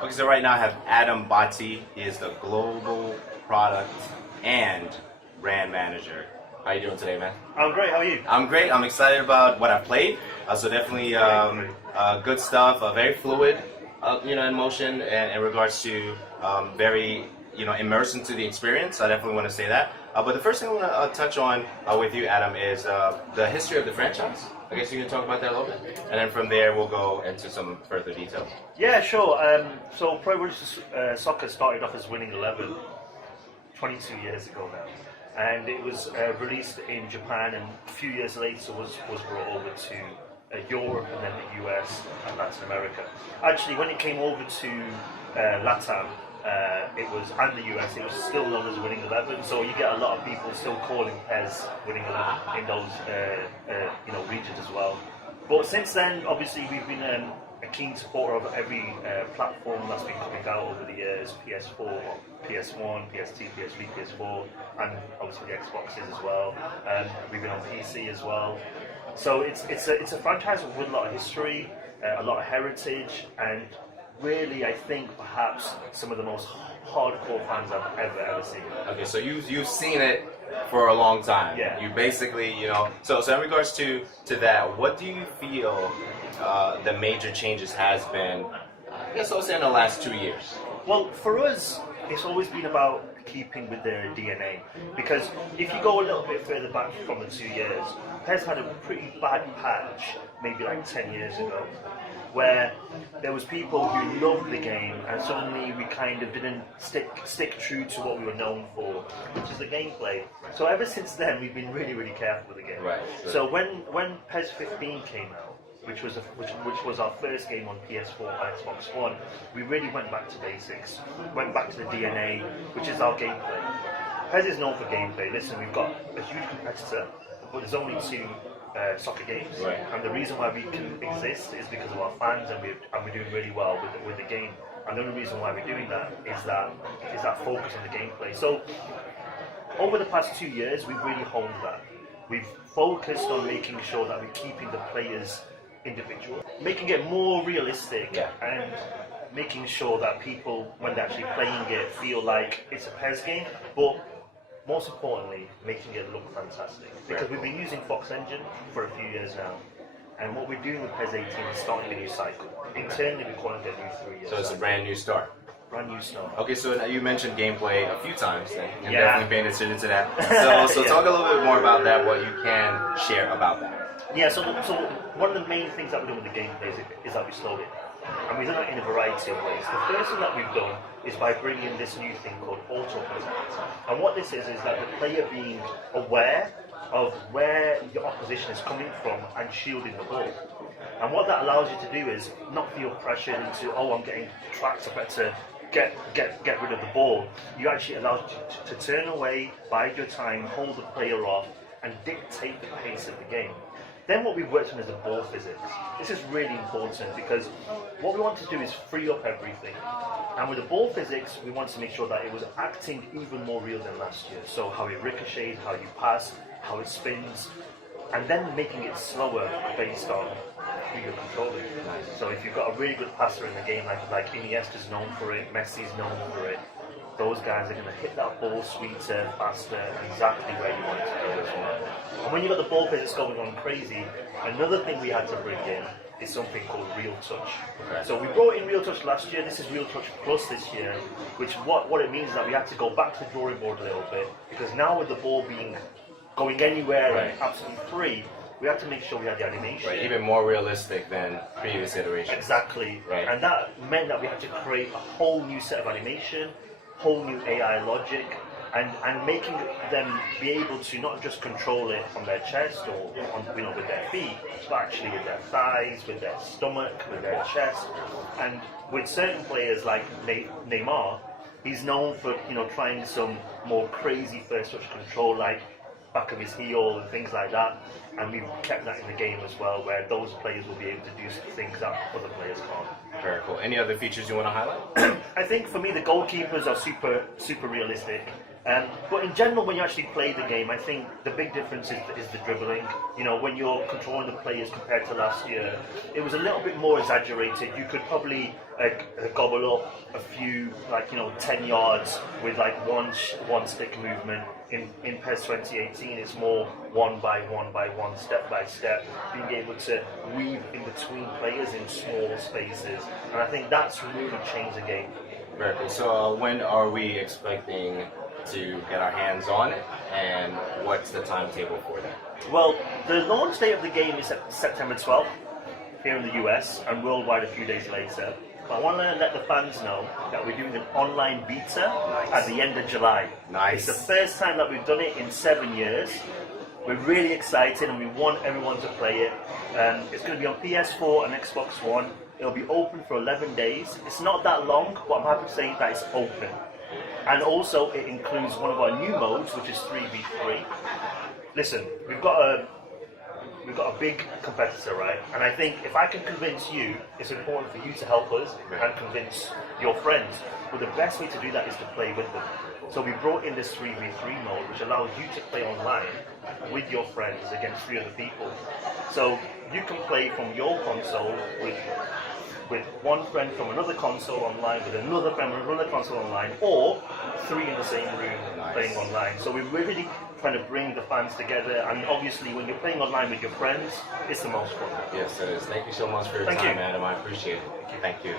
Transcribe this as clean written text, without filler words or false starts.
Okay, so right now I have Adam Bhatti. He is the global product and brand manager. How you doing today, man? I'm great. How are you? I'm great. I'm excited about what I've played. So definitely good stuff. Very fluid, in motion, and in regards to very immersed into the experience. I definitely want to say that. But the first thing I want to touch on with you, Adam, is the history of the franchise. I guess you can talk about that a little bit, and then from there we'll go into some further details. Yeah, sure. So Pro Evolution Soccer started off as Winning 11 22 years ago now, and it was released in Japan, and a few years later was brought over to Europe and then the US and Latin America. Actually, when it came over to LATAM, and the US, it was still known as Winning 11. So you get a lot of people still calling PES Winning 11 in those regions as well. But since then, obviously, we've been a keen supporter of every platform that's been coming out over the years: PS4, PS1, PS2, PS3, PS4, and obviously the Xboxes as well. We've been on PC as well. So it's a franchise with a lot of history, a lot of heritage, and really, I think perhaps some of the most hardcore fans I've ever seen. Okay, so you've seen it for a long time. Yeah. You basically, So in regards to that, what do you feel the major changes has been? I guess I'll say in the last 2 years. Well, for us, it's always been about keeping with their DNA, because if you go a little bit further back from the 2 years, PES had a pretty bad patch maybe like 10 years ago, where there was people who loved the game and suddenly we kind of didn't stick true to what we were known for, which is the gameplay. So ever since then we've been really careful with the game. Right. So when PES 15 came out, which was our first game on PS4 and Xbox One, we really went back to basics, went back to the DNA, which is our gameplay. PES is known for gameplay. Listen, we've got a huge competitor, but there's only two soccer games, right. And the reason why we can exist is because of our fans, and we're doing really well with the game. And the only reason why we're doing that is that focus on the gameplay. So over the past 2 years, we've really honed that. We've focused on making sure that we're keeping the players individual, making it more realistic, and making sure that people, when they're actually playing it, feel like it's a PES game, but most importantly, making it look fantastic. Because we've been using Fox Engine for a few years now, and what we're doing with PES 18 is starting a new cycle. Internally, we're calling it a new 3 years. So it's a brand new start. Brand new start. Okay, so now you mentioned gameplay a few times, and Yeah. definitely paying attention to that. So talk a little bit more about that, what you can share about that. Yeah, so one of the main things that we're doing with the gameplay is that we slowed it. And we've done that in a variety of ways. The first thing that we've done is by bringing this new thing called auto-protect. And what this is that the player being aware of where your opposition is coming from and shielding the ball. And what that allows you to do is not feel pressured into, I'm getting trapped, I better get rid of the ball. You actually allow you to turn away, bide your time, hold the player off, and dictate the pace of the game. Then what we've worked on is the ball physics. This is really important because what we want to do is free up everything. And with the ball physics, we want to make sure that it was acting even more real than last year. So how it ricochets, how you pass, how it spins, and then making it slower based on who you're controlling. So if you've got a really good passer in the game, like Iniesta's known for it, Messi's known for it, those guys are going to hit that ball sweeter, faster, exactly where you want it to go as well. And when you've got the ball physics going on crazy, another thing we had to bring in is something called Real Touch. Okay. So we brought in Real Touch last year, this is Real Touch Plus this year, which what it means is that we had to go back to the drawing board a little bit, because now with the ball going anywhere and absolutely free, we had to make sure we had the animation. Right, even more realistic than previous iterations. Exactly. Right. And that meant that we had to create a whole new set of animation, whole new AI logic, and making them be able to not just control it on their chest or with their feet, but actually with their thighs, with their stomach, with their chest. And with certain players like Neymar, he's known for trying some more crazy first touch control, like back of his heel and things like that. And we've kept that in the game as well, where those players will be able to do things that other players can't. Very cool. Any other features you want to highlight? I think for me the goalkeepers are super realistic. But in general, when you actually play the game, I think the big difference is the dribbling. You know, when you're controlling the players compared to last year, it was a little bit more exaggerated. You could probably gobble up a few, 10 yards with one stick movement. In PES 2018, it's more one by one, step by step, being able to weave in between players in small spaces. And I think that's really changed the game. Very cool. So when are we expecting to get our hands on it, and what's the timetable for that? Well, the launch date of the game is September 12th here in the US and worldwide a few days later. But I want to let the fans know that we're doing an online beta at the end of July. Nice. It's the first time that we've done it in 7 years. We're really excited and we want everyone to play it. It's going to be on PS4 and Xbox One. It'll be open for 11 days. It's not that long, but I'm happy to say that it's open. And also it includes one of our new modes, which is 3v3. Listen, we've got a big competitor, right? And I think if I can convince you, it's important for you to help us and convince your friends. But the best way to do that is to play with them. So we brought in this 3v3 mode, which allows you to play online with your friends against 3 other people. So you can play from your console with one friend from another console online, with another friend from another console online, or 3 in the same room playing online. So we're really trying to bring the fans together, and obviously when you're playing online with your friends, it's the most fun. Yes, it is. Thank you so much for your time, Adam. I appreciate it. Thank you.